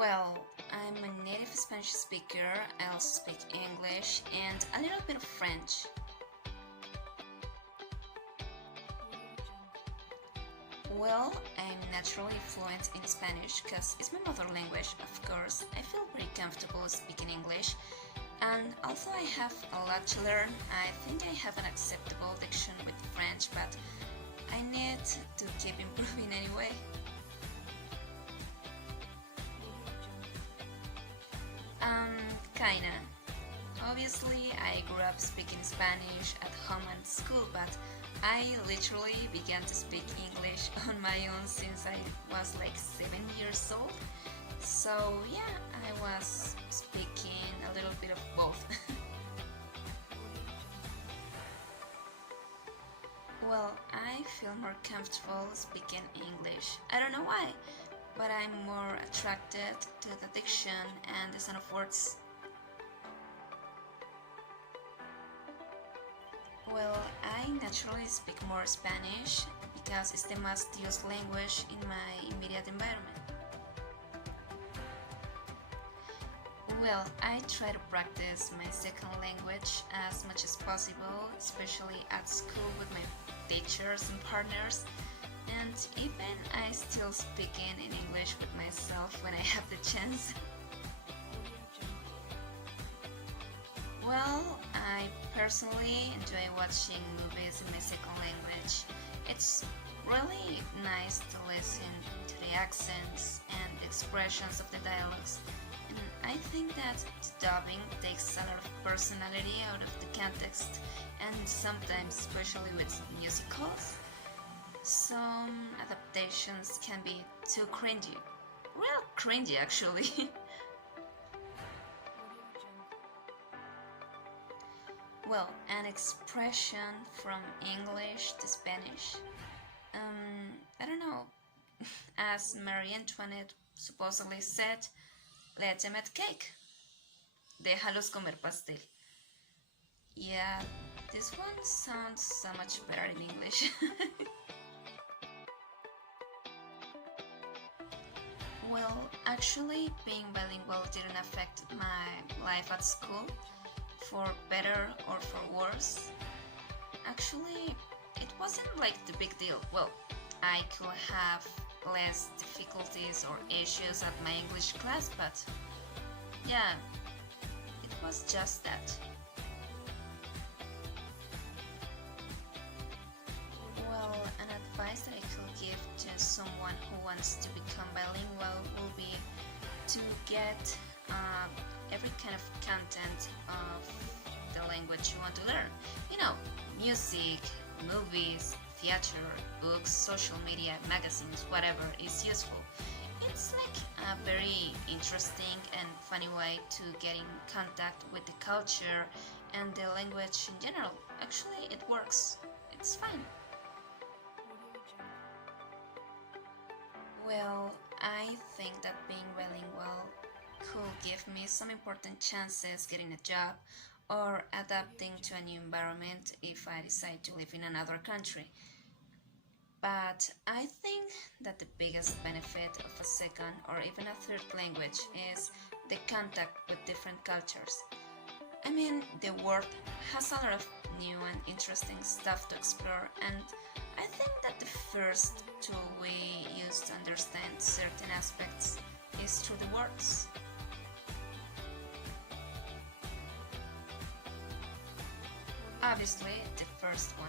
Well, I'm a native Spanish speaker, I also speak English and a little bit of French. Well, I'm naturally fluent in Spanish because it's my mother language, of course. I feel very comfortable speaking English, and although I have a lot to learn, I think I have an acceptable diction with French, but I need to keep improving anyway. Kinda. Obviously, I grew up speaking Spanish at home and school, but I literally began to speak English on my own since I was like 7 years old. So, yeah, I was speaking a little bit of both. Well, I feel more comfortable speaking English. I don't know why, but I'm more attracted to the diction and the sound of words. Well, I naturally speak more Spanish because it's the most used language in my immediate environment. Well, I try to practice my second language as much as possible, especially at school with my teachers and partners. And even I still speaking in English with myself when I have the chance. Well, I personally enjoy watching movies in my second language. It's really nice to listen to the accents and the expressions of the dialogues. And I think that the dubbing takes a lot of personality out of the context, and sometimes, especially with musicals, some adaptations can be too cringy. Well, cringy actually. Well, an expression from English to Spanish. I don't know. As Marie Antoinette supposedly said, let them eat cake. Déjalos comer pastel. Yeah, this one sounds so much better in English. Well, actually, being bilingual didn't affect my life at school, for better or for worse. Actually, it wasn't like the big deal. Well, I could have less difficulties or issues at my English class, but yeah, it was just that. Well, an advice that I could give to someone who wants to become bilingual will be to get every kind of content of the language you want to learn. You know, music, movies, theater, books, social media, magazines, whatever is useful. It's like a very interesting and funny way to get in contact with the culture and the language in general. Actually, it works. It's fine. Well, I think that being bilingual could give me some important chances getting a job or adapting to a new environment if I decide to live in another country. But I think that the biggest benefit of a second or even a third language is the contact with different cultures. I mean, the world has a lot of new and interesting stuff to explore, and I think that the first tool we use to understand certain aspects is through the words. Obviously, the first one.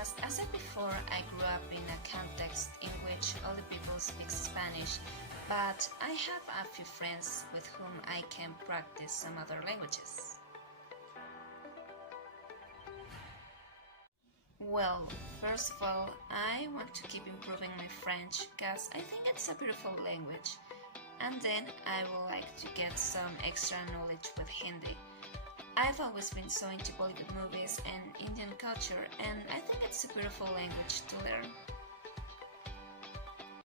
As I said before, I grew up in a context in which all the people speak Spanish, but I have a few friends with whom I can practice some other languages. Well, first of all, I want to keep improving my French because I think it's a beautiful language. And then I would like to get some extra knowledge with Hindi. I've always been so into Bollywood movies and Indian culture, and I think it's a beautiful language to learn.